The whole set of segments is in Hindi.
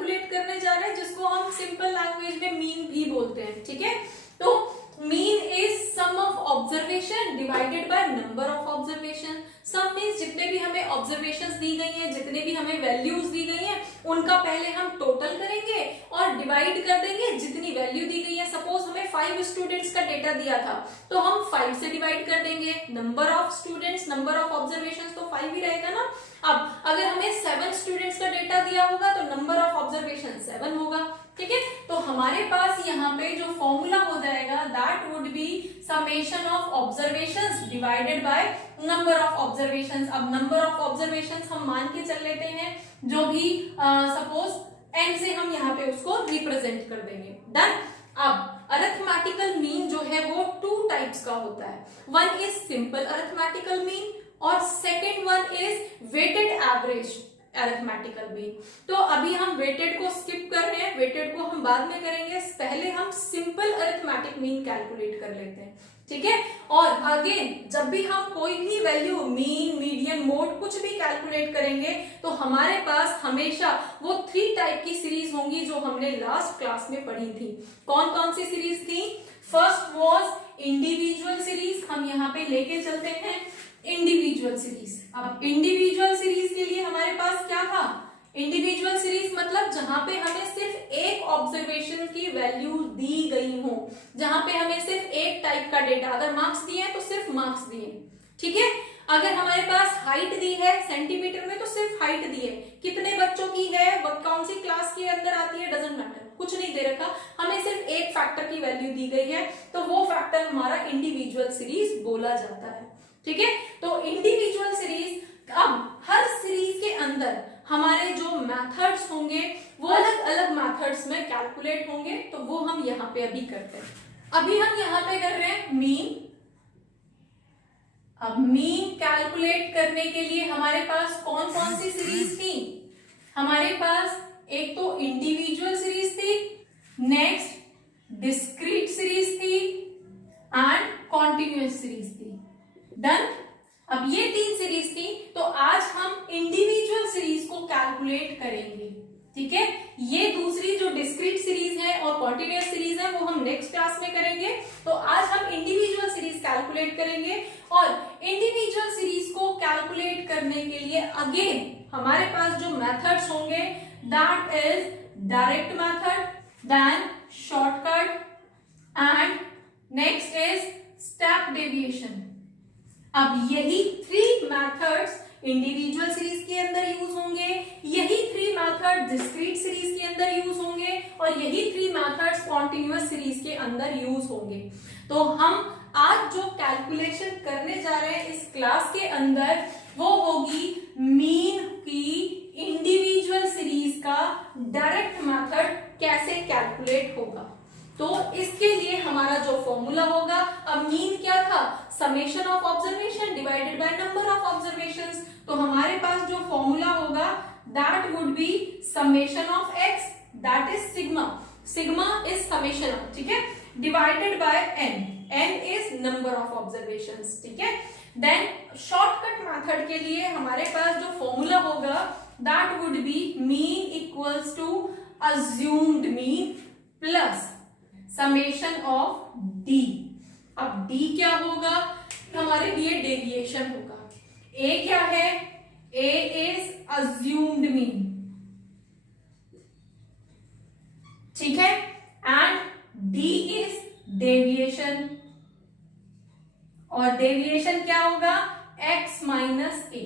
कैलकुलेट करने जा रहे हैं, जिसको हम सिंपल लैंग्वेज में मीन भी बोलते हैं, ठीक है। तो mean is sum of observation divided by number of observation. Sum means जितने भी हमें ऑब्जर्वेशंस दी गई हैं, जितने भी हमें वैल्यूज दी गई हैं, उनका पहले हम टोटल करेंगे और डिवाइड कर देंगे जितनी वैल्यू दी गई है। सपोज हमें 5 स्टूडेंट्स का डेटा दिया था, तो हम 5 से डिवाइड कर देंगे। Number of students, number of observations तो 5 ही रहेगा ना। अब अगर हमें 7 स्टूडेंट्स का डेटा दिया होगा तो नंबर ऑफ ऑब्जर्वेशन 7 होगा, ठीक है। तो हमारे पास यहाँ पे जो फॉर्मूला हो जाएगा that would be summation of observations divided by number of observations. अब नंबर ऑफ ऑब्जर्वेशंस हम मान के चल लेते हैं, जो भी सपोज n से हम यहाँ पे उसको रिप्रेजेंट कर देंगे। डन। अब अरिथमेटिकल मीन जो है वो 2 टाइप्स का होता है। One is simple arithmetical mean और second one is weighted average arithmetical mean. तो अभी हम वेटेड को स्किप कर रहे हैं, वेटेड को हम बाद में करेंगे, पहले हम सिंपल अरिथमेटिक मीन कैलकुलेट कर लेते हैं, ठीक है। और अगेन जब भी हम कोई भी वैल्यू मीन, मीडियन, मोड कुछ भी कैलकुलेट करेंगे तो हमारे पास हमेशा वो 3 टाइप की सीरीज होंगी जो हमने लास्ट क्लास में पढ़ी थी। कौन कौन सी सीरीज थी? फर्स्ट वॉज इंडिविजुअल सीरीज, हम यहाँ पे लेके चलते हैं इंडिविजुअल सीरीज। अब इंडिविजुअल सीरीज के लिए हमारे पास क्या था? इंडिविजुअल सीरीज मतलब जहां पे हमें सिर्फ एक ऑब्जर्वेशन की वैल्यू दी गई हो, जहां पे हमें सिर्फ एक टाइप का डेटा, अगर मार्क्स दिए तो सिर्फ मार्क्स दिए, ठीक है। अगर हमारे पास हाइट दी है सेंटीमीटर में तो सिर्फ हाइट दी है, कितने बच्चों की है, कौन सी क्लास के अंदर आती है, डजंट मैटर, कुछ नहीं दे रखा, हमें सिर्फ एक फैक्टर की वैल्यू दी गई है, तो वो फैक्टर हमारा इंडिविजुअल सीरीज बोला जाता है, ठीक है। तो इंडिविजुअल सीरीज, अब हर सीरीज के अंदर हमारे जो मेथड्स होंगे वो अलग अलग मेथड्स में कैलकुलेट होंगे, तो वो हम यहाँ पे अभी करते हैं। अभी हम यहाँ पे कर रहे हैं मीन। अब मीन कैलकुलेट करने के लिए हमारे पास कौन कौन सी सीरीज थी? हमारे पास एक तो इंडिविजुअल सीरीज थी, नेक्स्ट डिस्क्रीट सीरीज थी एंड कॉन्टिन्यूअस सीरीज थी। डन। अब ये 3 सीरीज थी, तो आज हम इंडिविजुअल सीरीज को कैलकुलेट करेंगे, ठीक है। ये दूसरी जो डिस्क्रीट सीरीज है और कॉन्टिन्यूअस सीरीज है वो हम नेक्स्ट क्लास में करेंगे। तो आज हम इंडिविजुअल सीरीज कैलकुलेट करेंगे, और इंडिविजुअल सीरीज को कैलकुलेट करने के लिए अगेन हमारे पास जो मेथड्स होंगे that is direct method, then shortcut and next is step deviation. अब यही 3 मेथड्स इंडिविजुअल सीरीज के अंदर यूज होंगे, यही 3 मेथड डिस्क्रीट सीरीज के अंदर यूज होंगे, और यही 3 मेथड्स कॉन्टिन्यूअस सीरीज के अंदर यूज होंगे। तो हम आज जो कैलकुलेशन करने जा रहे हैं इस क्लास के अंदर वो होगी मीन की इंडिविजुअल सीरीज का डायरेक्ट मेथड कैसे कैलकुलेट होगा। तो इसके लिए हमारा जो फॉर्मूला होगा, अब मीन क्या था? Summation of observation divided by number of observations. तो हमारे पास जो फॉर्मूला होगा that would be summation of X, that is sigma, sigma is summation of, ठीक है, divided by N, N is number of observations, ठीक है। देन शॉर्टकट मेथड के लिए हमारे पास जो फॉर्मूला होगा that would be mean equals to assumed mean plus summation of D. अब डी क्या होगा? हमारे लिए डेविएशन होगा। ए क्या है? ए इज अज्यूम्ड मीन, ठीक है, एंड डी इज डेविएशन, और डेविएशन क्या होगा? x माइनस ए,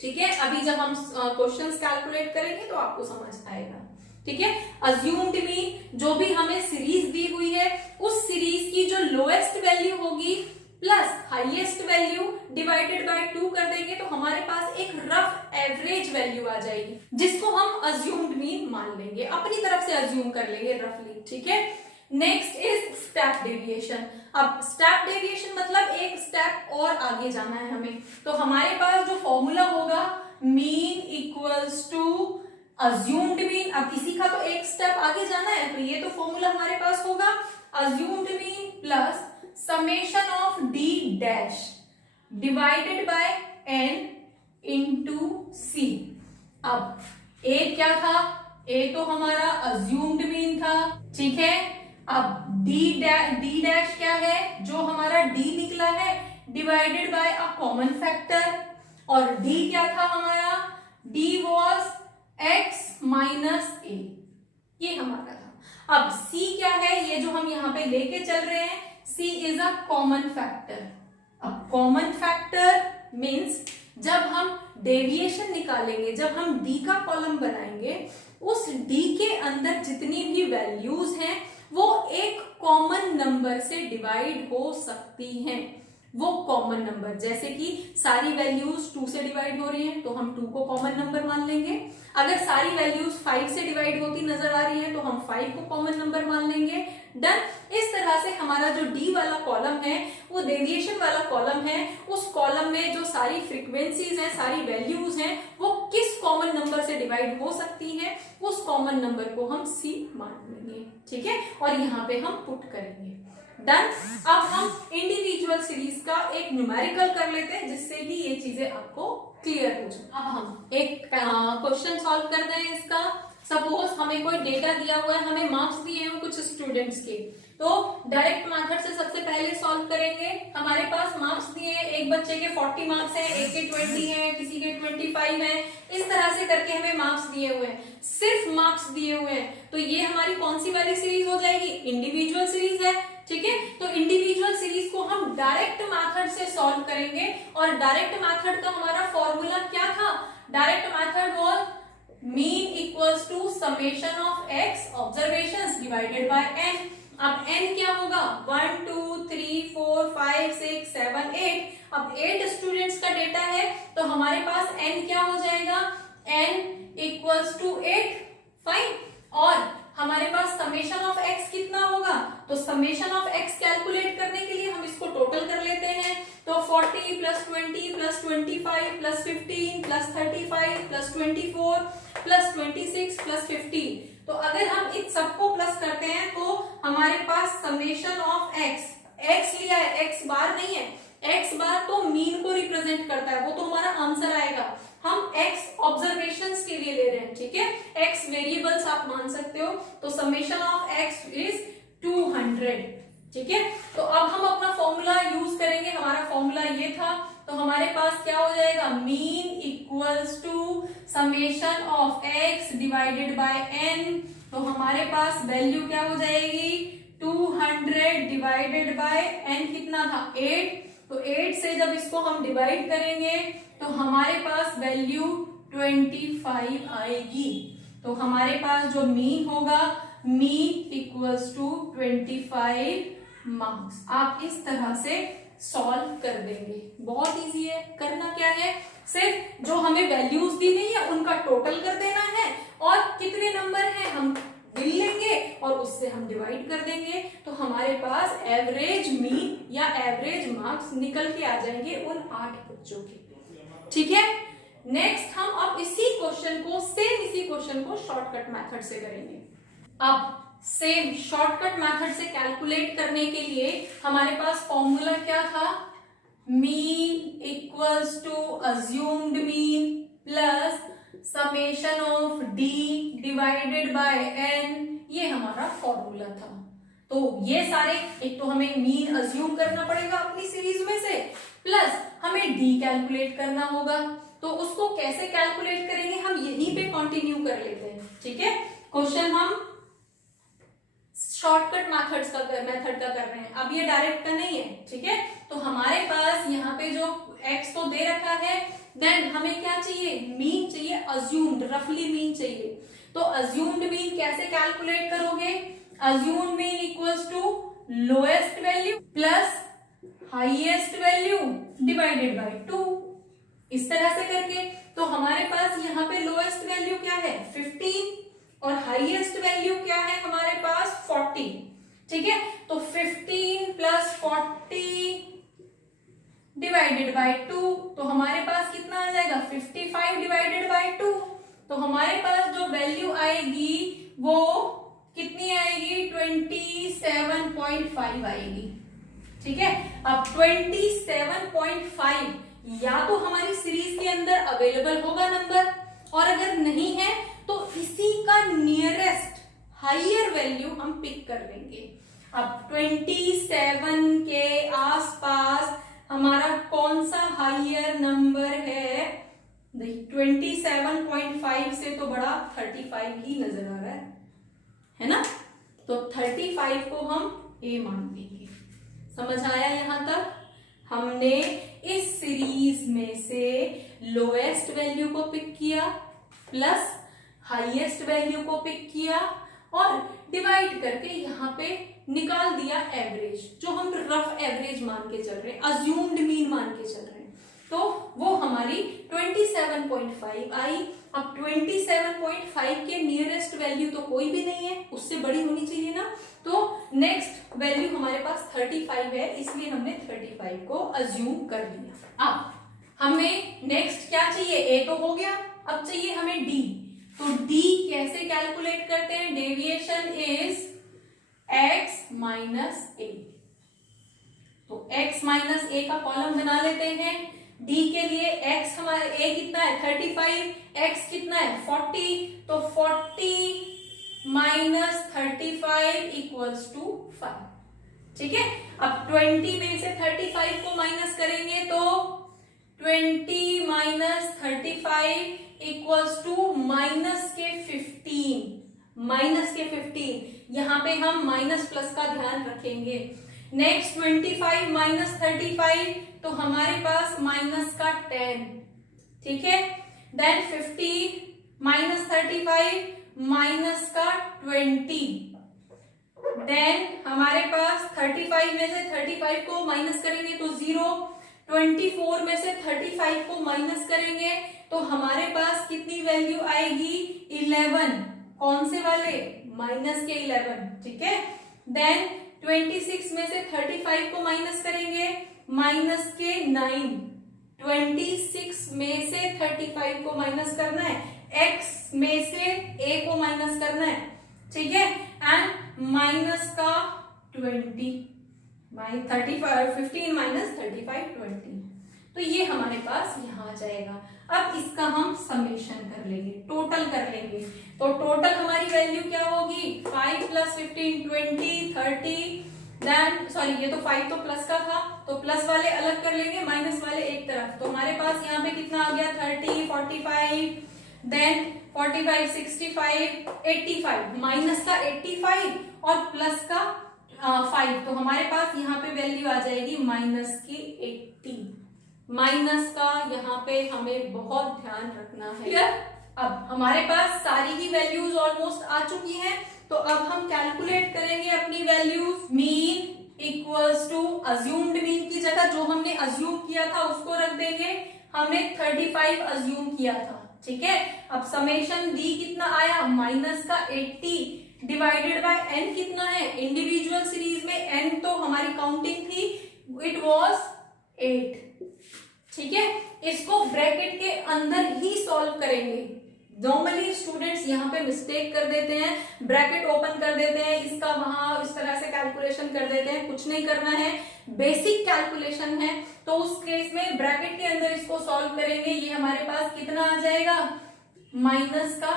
ठीक है। अभी जब हम क्वेश्चंस कैलकुलेट करेंगे तो आपको समझ आएगा, ठीक है। अज्यूम्ड मीन जो भी हमें सीरीज दी हुई है उस सीरीज की जो लोएस्ट वैल्यू होगी plus highest value divided by 2 कर देंगे तो हमारे पास एक रफ एवरेज वैल्यू आ जाएगी, जिसको हम अज्यूम्ड मीन मान लेंगे, अपनी तरफ से अज्यूम कर लेंगे रफली, ठीक है। Next is step deviation. अब स्टेप डेविएशन मतलब एक स्टेप और आगे जाना है हमें, तो हमारे पास जो फॉर्मूला होगा mean equals to assumed mean. अब किसी का तो एक स्टेप आगे जाना है, तो ये तो फॉर्मूला हमारे पास होगा assumed mean plus summation of D dash divided by N into C. अब ए क्या था? ए तो हमारा अज्यूम्ड मीन था, ठीक है। अब डी डैश क्या है, जो हमारा डी निकला है divided bye a common factor, और डी क्या था हमारा, डी वॉज एक्स माइनस ए, ये हमारा था। अब सी क्या है, ये जो हम यहाँ पे लेके चल रहे हैं, सी इज अ कॉमन फैक्टर। अब कॉमन फैक्टर मीन्स जब हम डेविएशन निकालेंगे, जब हम डी का कॉलम बनाएंगे, उस डी के अंदर जितनी भी वैल्यूज हैं वो एक कॉमन नंबर से डिवाइड हो सकती हैं। वो कॉमन नंबर, जैसे कि सारी वैल्यूज 2 से डिवाइड हो रही हैं तो हम 2 को कॉमन नंबर मान लेंगे। अगर सारी वैल्यूज 5 से डिवाइड होती नजर आ रही है तो हम 5 को कॉमन नंबर मान लेंगे। डन। इस तरह से हमारा जो डी वाला कॉलम है वो डेविएशन वाला कॉलम है, उस कॉलम में जो सारी फ्रीक्वेंसीज हैं, सारी वैल्यूज हैं, वो किस कॉमन नंबर से डिवाइड हो सकती हैं, उस कॉमन नंबर को हम सी मान लेंगे, ठीक है। और यहाँ पे हम पुट करेंगे। डन। अब हम इंडिविजुअल सीरीज का एक न्यूमेरिकल कर लेते हैं जिससे कि ये चीजें आपको क्लियर हो जाए। अब हम एक क्वेश्चन सॉल्व कर रहे हैं इसका। सपोज हमें कोई डेटा दिया हुआ है, हमें मार्क्स दिए हैं कुछ स्टूडेंट्स के, तो डायरेक्ट मेथड से सबसे पहले सॉल्व करेंगे। हमारे पास मार्क्स दिए हैं, एक बच्चे के 40 मार्क्स हैं, एक के 20 हैं, किसी के 25 हैं, इस तरह से करके हमें मार्क्स दिए हुए हैं, सिर्फ मार्क्स दिए हुए हैं। तो ये हमारी कौन सी वाली सीरीज हो जाएगी, इंडिविजुअल सीरीज है, ठीक है। तो इंडिविजुअल सीरीज को हम डायरेक्ट मेथड से सॉल्व करेंगे, और डायरेक्ट मेथड का हमारा फॉर्मूला क्या था, direct method was mean equals to summation of X observations divided by N. अब n क्या होगा, 1 2 3 4 5 6 7 8। अब 8 स्टूडेंट्स का डेटा है तो हमारे पास n क्या हो जाएगा, n इक्वल्स टू 8, फाइन। और हमारे पास समेशन ऑफ x कितना होगा, तो समेशन ऑफ x कैलकुलेट करने के लिए हम इसको टोटल कर लेते हैं। तो 40 plus 20 plus 25 plus 15 plus 35 plus 24 plus 26 plus 15। तो अगर हम इन सबको प्लस करते हैं तो हमारे पास समेशन ऑफ x लिया है, x बार नहीं है, x बार तो मीन को रिप्रेजेंट करता है, वो तो हमारा आंसर आएगा। हम x ऑब्जर्वेशंस के लिए ले रहे हैं, ठीक है, x वेरिएबल्स आप मान सकते हो। तो समेशन ऑफ x इज 200, ठीक है। तो अब हम अपना फॉर्मूला यूज करेंगे, हमारा फॉर्मूला ये था, तो हमारे पास क्या हो जाएगा, mean equals to summation of x divided by n। तो हमारे पास वैल्यू क्या हो जाएगी, 200 डिवाइडेड बाय n कितना था, 8। तो 8 से जब इसको हम डिवाइड करेंगे तो हमारे पास वैल्यू 25 आएगी। तो हमारे पास जो मीन होगा, मीन इक्वल्स टू 25 मार्क्स। आप इस तरह से सॉल्व कर देंगे, बहुत इजी है। करना क्या है, सिर्फ जो हमें वैल्यूज दी गई है उनका टोटल कर देना है, और कितने नंबर हैं हम गिन लेंगे और उससे हम डिवाइड कर देंगे। तो हमारे पास एवरेज मीन या एवरेज मार्क्स निकल के आ जाएंगे उन 8 बच्चों के, ठीक है। नेक्स्ट हम अब इसी क्वेश्चन को शॉर्टकट मेथड से करेंगे। अब सेम शॉर्टकट मेथड से कैलकुलेट करने के लिए हमारे पास फॉर्मूला क्या था, mean equals to assumed mean plus summation of D divided by N, ये हमारा फॉर्मूला था। तो ये सारे, एक तो हमें मीन अज्यूम करना पड़ेगा अपनी सीरीज में से, प्लस हमें डी कैलकुलेट करना होगा। तो उसको कैसे कैलकुलेट करेंगे, हम यहीं पे कंटिन्यू कर लेते हैं, ठीक है। क्वेश्चन हम शॉर्टकट मेथड का कर रहे हैं, अब ये डायरेक्ट का नहीं है, ठीक है। तो हमारे पास यहाँ पे जो x तो दे रखा है, देन हमें क्या चाहिए, मीन चाहिए, अज्यूम्ड रफली मीन चाहिए। तो अज्यूम्ड मीन कैसे कैलकुलेट करोगे, assumed mean equals to lowest value plus highest value divided by 2, इस तरह से करके। तो हमारे पास यहाँ पे लोएस्ट वैल्यू क्या है, 15, और हाईएस्ट वैल्यू क्या है हमारे पास, 40, ठीक है। तो 15 प्लस 40 डिवाइडेड बाय 2, तो हमारे पास कितना आ जाएगा, 55 डिवाइडेड बाय 2। तो हमारे पास जो वैल्यू आएगी वो कितनी आएगी, 27.5 आएगी, ठीक है। अब 27.5 या तो हमारी सीरीज के अंदर अवेलेबल होगा नंबर, और अगर नहीं है तो इसी का नियरेस्ट हायर वैल्यू हम पिक कर लेंगे। अब 27 के आसपास हमारा कौन सा हायर नंबर है? 27.5 से तो बड़ा 35 ही नजर आ रहा है ना? तो 35 को हम ए मान देंगे। समझ आया यहां तक? हमने इस सीरीज में से लोएस्ट वैल्यू को पिक किया प्लस हाईएस्ट वैल्यू को पिक किया और डिवाइड करके यहाँ पे निकाल दिया एवरेज, जो हम रफ एवरेज मान के चल रहे हैं, अज्यूम्ड मीन मान के चल रहे हैं। तो वो हमारी 27.5 आई। अब 27.5 के नियरेस्ट वैल्यू तो कोई भी नहीं है, उससे बड़ी होनी चाहिए ना। तो नेक्स्ट वैल्यू हमारे पास 35 है, इसलिए हमने 35 को अज्यूम कर लिया। अब हमें नेक्स्ट क्या चाहिए? ए तो हो गया, अब चाहिए हमें डी। तो डी कैसे कैलकुलेट करते हैं? डेविएशन इज x माइनस ए। तो x माइनस ए का कॉलम बना लेते हैं। d के लिए x हमारे a कितना है? 35, x कितना है? 40। तो 40 माइनस 35 इक्वल्स टू 5। ठीक है। अब 20 में से 35 को माइनस करेंगे तो 20 माइनस 35 इक्वल्स टू माइनस के 15। माइनस के 15, यहां पे हम माइनस प्लस का ध्यान रखेंगे। नेक्स्ट 25 माइनस 35, तो हमारे पास माइनस का 10। ठीक है। देन 15 माइनस 35 माइनस का 20। देन हमारे पास 35 में से 35 को माइनस करेंगे तो 0। 24 में से 35 को माइनस करेंगे तो हमारे पास कितनी वैल्यू आएगी? 11। कौन से वाले? माइनस के 11। ठीक है। देन 26 में से 35 को माइनस करेंगे, माइनस के 9। 26 में से 35 को माइनस करना है, x में से a को माइनस करना है। ठीक है। एंड माइनस का 20। 15 माइनस 35 20। तो ये हमारे पास यहाँ आ जाएगा। अब इसका हम समेशन कर लेंगे, टोटल कर लेंगे। तो टोटल हमारी वैल्यू क्या होगी? 5 प्लस 15 20 30। देन सॉरी, ये तो 5 तो प्लस का था, तो प्लस वाले अलग कर लेंगे, माइनस वाले एक तरफ। तो हमारे पास यहाँ पे कितना आ गया? 30 45, देन 45 65 85। माइनस का 85 और प्लस का 5, तो हमारे पास यहाँ पे वैल्यू आ जाएगी माइनस की 80। माइनस का यहाँ पे हमें बहुत ध्यान रखना है। क्लियर? अब हमारे पास सारी ही वैल्यूज ऑलमोस्ट आ चुकी हैं, तो अब हम कैलकुलेट करेंगे अपनी values. Mean equals to assumed mean की जगह जो हमने अज्यूम किया था उसको रख देंगे। हमने 35 अज्यूम किया था। ठीक है। अब समेशन डी कितना आया? माइनस का 80 डिवाइडेड बाय n कितना है? इंडिविजुअल सीरीज में n तो हमारी काउंटिंग थी, इट वाज 8। ठीक है। इसको ब्रैकेट के अंदर ही सॉल्व करेंगे। नॉर्मली स्टूडेंट्स यहाँ पे मिस्टेक कर देते हैं, ब्रैकेट ओपन कर देते हैं, इसका वहां इस तरह से कैलकुलेशन कर देते हैं। कुछ नहीं करना है, बेसिक कैलकुलेशन है। तो उस केस में ब्रैकेट के अंदर इसको सॉल्व करेंगे। ये हमारे पास कितना आ जाएगा? माइनस का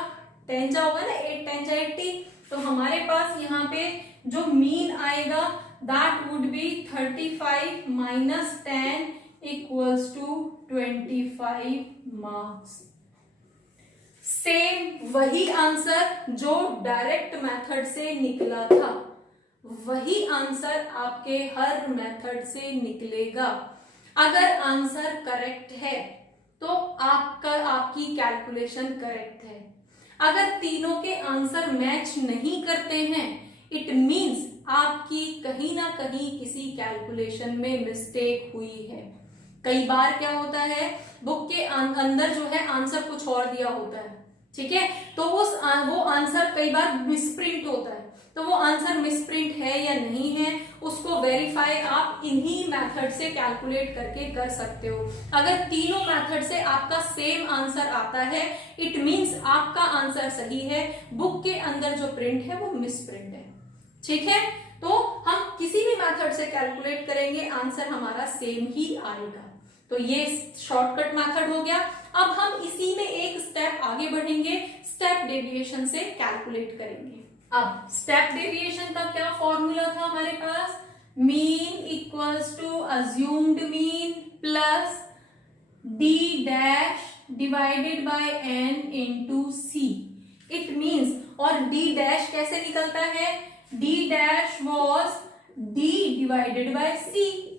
10 जा होगा ना, 8 10 जा 80। तो हमारे पास यहाँ पे जो मीन आएगा that would be 35 minus 10 equals to 25 marks. Same वही आंसर जो डायरेक्ट मेथड से निकला था, वही आंसर आपके हर मेथड से निकलेगा। अगर आंसर करेक्ट है तो आपकी कैलकुलेशन करेक्ट है। अगर तीनों के आंसर मैच नहीं करते हैं, इट मींस आपकी कहीं ना कहीं किसी कैलकुलेशन में मिस्टेक हुई है। कई बार क्या होता है, बुक के अंदर जो है आंसर कुछ और दिया होता है। ठीक है। तो वो आंसर कई बार मिसप्रिंट होता है। तो वो आंसर मिसप्रिंट है या नहीं है, उसको वेरीफाई आप इन्हीं मेथड से कैलकुलेट करके कर सकते हो। अगर तीनों मेथड से आपका सेम आंसर आता है, इट मींस आपका आंसर सही है, बुक के अंदर जो प्रिंट है वो मिसप्रिंट है। ठीक है। तो हम किसी भी मेथड से कैलकुलेट करेंगे, आंसर हमारा सेम ही आएगा। तो ये शॉर्टकट मेथड हो गया। अब हम इसी में एक स्टेप आगे बढ़ेंगे, स्टेप डेविएशन से कैलकुलेट करेंगे। अब स्टेप डेविएशन का क्या फॉर्मूला था हमारे पास, mean equals to assumed mean plus D dash divided by N into C. It means, और डी डैश कैसे निकलता है, D dash was D divided by C.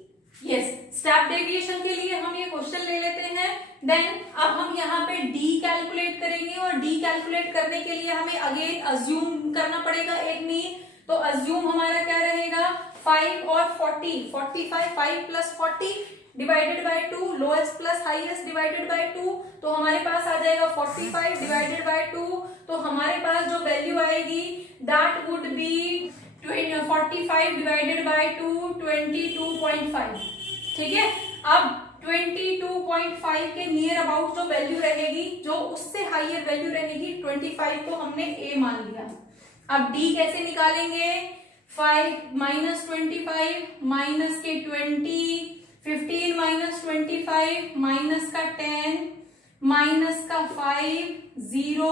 Yes, step deviation के लिए हम ये क्वेश्चन ले लेते हैं। देन अब हम यहाँ पे d कैलकुलेट करेंगे, और d कैलकुलेट करने के लिए हमें अगेन अज्यूम करना पड़ेगा एक मीन। तो अज्यूम हमारा क्या रहेगा, 5 और 40, 45, 5 plus 40 divided by 2, lowest plus highest divided by 2, तो हमारे पास आ जाएगा 45 डिवाइडेड बाय 2। तो हमारे पास जो वैल्यू आएगी that would B 45 divided by 2, 22.5। ठीक है, अब 22.5 के नियर अबाउट जो वैल्यू रहेगी, जो उससे हाइयर वैल्यू रहेगी 25 को हमने a मान लिया। अब d कैसे निकालेंगे, 5 माइनस 25 माइनस के 20, 15 माइनस 25 माइनस का 10 माइनस का 5, 0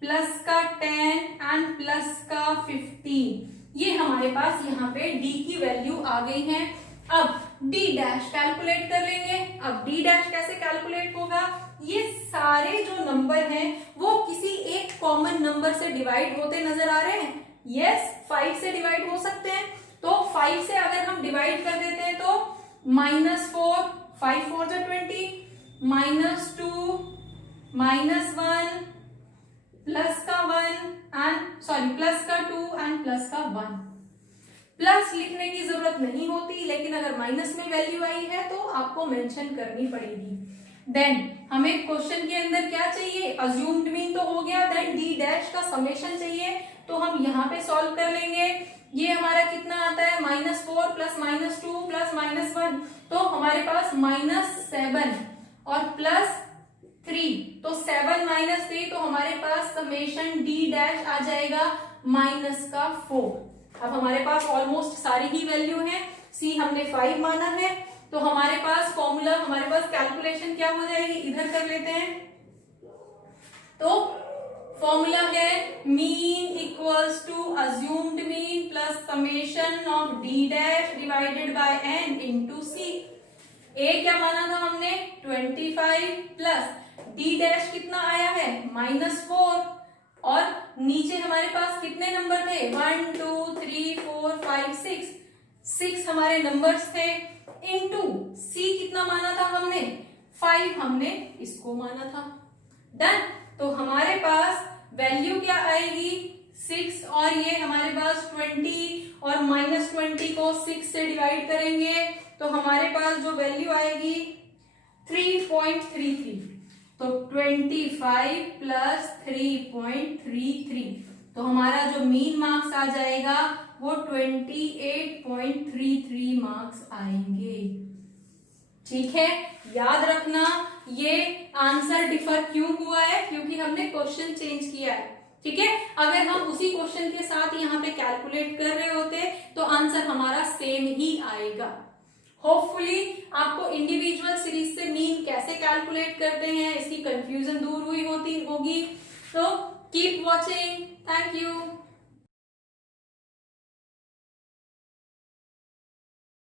प्लस का 10 एंड प्लस का 15। ये हमारे पास यहाँ पे d की वैल्यू आ गई है। अब d डैश कैलकुलेट कर लेंगे। अब d डैश कैसे कैलकुलेट होगा, ये सारे जो नंबर हैं वो किसी एक कॉमन नंबर से डिवाइड होते नजर आ रहे हैं। यस, 5 से डिवाइड हो सकते हैं। तो 5 से अगर हम डिवाइड कर देते हैं तो -4, 5 4 जो 20, -2, -1 प्लस का 1 एंड सॉरी प्लस का 2 एंड प्लस का 1। प्लस लिखने की जरूरत नहीं होती, लेकिन अगर माइनस में वैल्यू आई है तो आपको मेंशन करनी पड़ेगी। देन हमें क्वेश्चन के अंदर क्या चाहिए, अज्यूम्ड मीन तो हो गया, देन डी डैश का समेशन चाहिए। तो हम यहाँ पे सॉल्व कर लेंगे। ये हमारा कितना आता है, -4 प्लस -2 प्लस -1, तो हमारे पास -7 और प्लस 3, तो 7 माइनस 3, तो हमारे पास समेशन डी डैश आ जाएगा -4। अब हमारे पास ऑलमोस्ट सारी ही वैल्यू है। सी हमने 5 माना है, तो हमारे पास फॉर्मूला, हमारे पास कैलकुलेशन क्या हो जाएगी, इधर कर लेते हैं। तो फॉर्मूला है mean equals to assumed mean plus summation of D dash divided by N into C. A क्या माना था हमने, 25 प्लस डी डैश कितना आया है, -4, और नीचे हमारे पास कितने नंबर थे, 1 2 3 4 5 6 हमारे नंबर्स थे, इनटू सी कितना माना था हमने, 5 हमने इसको माना था। डन। तो हमारे पास वैल्यू क्या आएगी, 6, और ये हमारे पास 20, और -20 को 6 से डिवाइड करेंगे तो हमारे पास जो वैल्यू आएगी 3.33। तो 25 प्लस 3.33, तो हमारा जो मीन मार्क्स आ जाएगा वो 28.33 मार्क्स आएंगे। ठीक है, याद रखना ये आंसर डिफर क्यों हुआ है, क्योंकि हमने क्वेश्चन चेंज किया है। ठीक है, अगर हम उसी क्वेश्चन के साथ यहाँ पे कैलकुलेट कर रहे होते तो आंसर हमारा सेम ही आएगा। होपफुली आपको इंडिविजुअल सीरीज से मीन कैसे कैलकुलेट करते हैं इसकी कंफ्यूजन दूर हुई होगी। तो कीप वॉचिंग, थैंक यू।